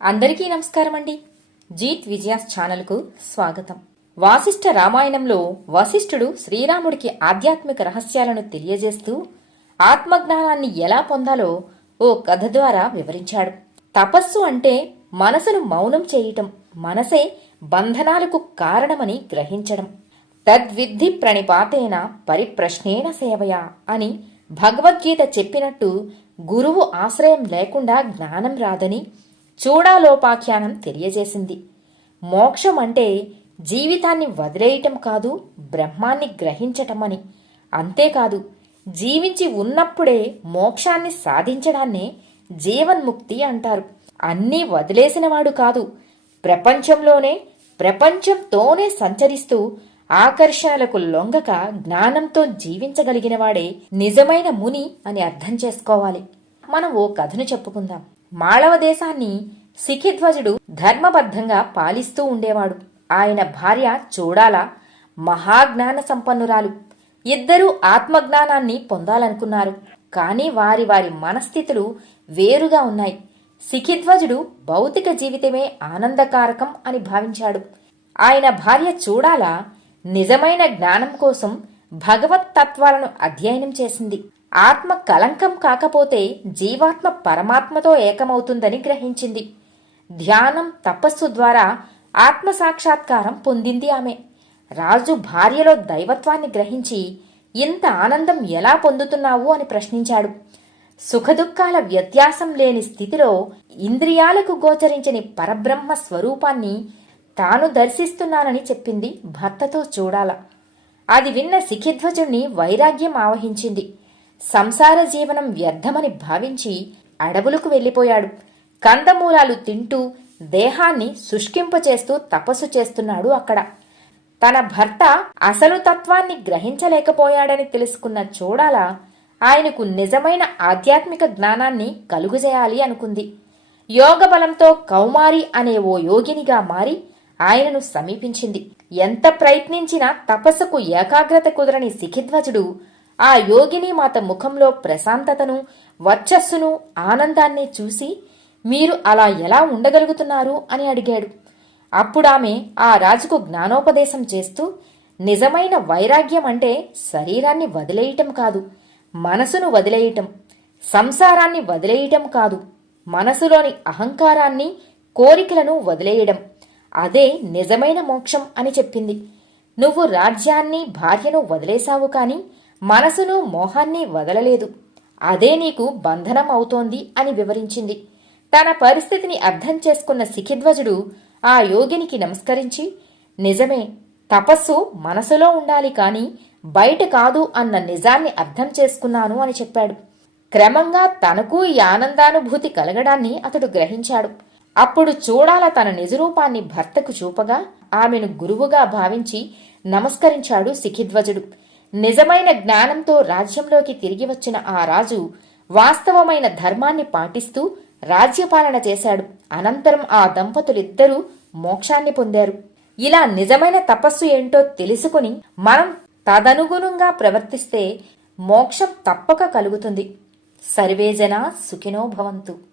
అందరికీ నమస్కారం అండి జీత్ విజయాస్ ఛానల్కు స్వాగతం. వాసిష్ఠ రామాయణంలో వశిష్ఠుడు శ్రీరాముడికి ఆధ్యాత్మిక రహస్యాలను తెలియజేస్తూ ఆత్మజ్ఞానాన్ని ఎలా పొందాలో ఓ కథ ద్వారా వివరించాడు. తపస్సు అంటే మనసును మౌనం చేయటం మనసే బంధనాలకు కారణమని గ్రహించడం. తద్విద్ధి ప్రణిపాతేన పరిప్రశ్నేన సేవయా అని భగవద్గీత చెప్పినట్టు గురువు ఆశ్రయం లేకుండా జ్ఞానం రాదని చూడాలోపాఖ్యానం తెలియజేసింది. మోక్షం అంటే జీవితాన్ని వదిలేయటం కాదు బ్రహ్మాన్ని గ్రహించటం అని అంతేకాదు జీవించి ఉన్నప్పుడే మోక్షాన్ని సాధించడాన్నే జీవన్ముక్తి అంటారు. అన్నీ వదిలేసినవాడు కాదు ప్రపంచంలోనే ప్రపంచంతోనే సంచరిస్తూ ఆకర్షణలకు లొంగక జ్ఞానంతో జీవించగలిగినవాడే నిజమైన ముని అని అర్థం చేసుకోవాలి. మనం ఓ కథను చెప్పుకుందాం. మాళవ దేశాన్ని సిఖిధ్వజుడు ధర్మబద్ధంగా పాలిస్తూ ఉండేవాడు. ఆయన భార్య చూడాల మహాజ్ఞాన సంపన్నురాలు. ఇద్దరూ ఆత్మజ్ఞానాన్ని పొందాలనుకున్నారు. కానీ వారి వారి మనస్థితులు వేరుగా ఉన్నాయి. సిఖిధ్వజుడు భౌతిక జీవితమే ఆనందకారకం అని భావించాడు. ఆయన భార్య చూడాల నిజమైన జ్ఞానం కోసం భగవత్ తత్వాలను అధ్యయనం చేసింది. ఆత్మ కలంకం కాకపోతే జీవాత్మ పరమాత్మతో ఏకమవుతుందని గ్రహించింది. ధ్యానం తపస్సు ద్వారా ఆత్మ సాక్షాత్కారం పొందింది ఆమె. రాజు భార్యలో దైవత్వాన్ని గ్రహించి ఇంత ఆనందం ఎలా పొందుతున్నావు? అని ప్రశ్నించాడు. సుఖదుఖాల వ్యత్యాసం లేని స్థితిలో ఇంద్రియాలకు గోచరించని పరబ్రహ్మ స్వరూపాన్ని తాను దర్శిస్తున్నానని చెప్పింది భర్తతో చూడాల. అది విన్న సిఖిధ్వజుణ్ణి వైరాగ్యం ఆవహించింది. సంసార జీవనం వ్యర్థమని భావించి అడవులకు వెళ్ళిపోయాడు. కందమూలాలు తింటూ దేహాన్ని శుష్కింపచేస్తూ తపస్సు చేస్తున్నాడు అక్కడ. తన భర్త అసలు తత్వాన్ని గ్రహించలేకపోయాడని తెలుసుకున్న చూడాల ఆయనకు నిజమైన ఆధ్యాత్మిక జ్ఞానాన్ని కలుగుజేయాలి అనుకుంది. యోగ బలంతో కౌమారి అనే ఓ యోగినిగా మారి ఆయనను సమీపించింది. ఎంత ప్రయత్నించినా తపస్సుకు ఏకాగ్రత కుదరని సిఖిధ్వజుడు ఆ యోగిని మాత ముఖంలో ప్రశాంతతను వర్చస్సును ఆనందాన్ని చూసి మీరు అలా ఎలా ఉండగలుగుతున్నారు అని అడిగాడు. అప్పుడామె ఆ రాజుకు జ్ఞానోపదేశం చేస్తూ నిజమైన వైరాగ్యం అంటే శరీరాన్ని వదిలేయటం కాదు మనసును వదిలేయటం సంసారాన్ని వదిలేయటం కాదు మనసులోని అహంకారాన్ని కోరికలను వదిలేయడం. అదే నిజమైన మోక్షం అని చెప్పింది. నువ్వు రాజ్యాన్ని భార్యను వదిలేశావు కానీ మనసును మోహాన్ని వదలలేదు. అదే నీకు బంధనం అవుతోంది అని వివరించింది. తన పరిస్థితిని అర్థం చేసుకున్న సిఖిధ్వజుడు ఆ యోగినికి నమస్కరించి నిజమే తపస్సు మనసులో ఉండాలి కాని బయట కాదు అన్న నిజాన్ని అర్థం చేసుకున్నాను అని చెప్పాడు. క్రమంగా తనకు ఈ ఆనందానుభూతి కలగడాన్ని అతడు గ్రహించాడు. అప్పుడు చూడాల తన నిజరూపాన్ని భర్తకు చూపగా ఆమెను గురువుగా భావించి నమస్కరించాడు సిఖిధ్వజుడు నిజమైన జ్ఞానంతో రాజ్యంలోకి తిరిగి వచ్చిన ఆ రాజు వాస్తవమైన ధర్మాన్ని పాటిస్తూ రాజ్యపాలన చేశాడు. అనంతరం ఆ దంపతులిద్దరూ మోక్షాన్ని పొందారు. ఇలా నిజమైన తపస్సు ఏంటో తెలుసుకుని మనం తదనుగుణంగా ప్రవర్తిస్తే మోక్షం తప్పక కలుగుతుంది. సర్వేజన సుఖినో భవంతు.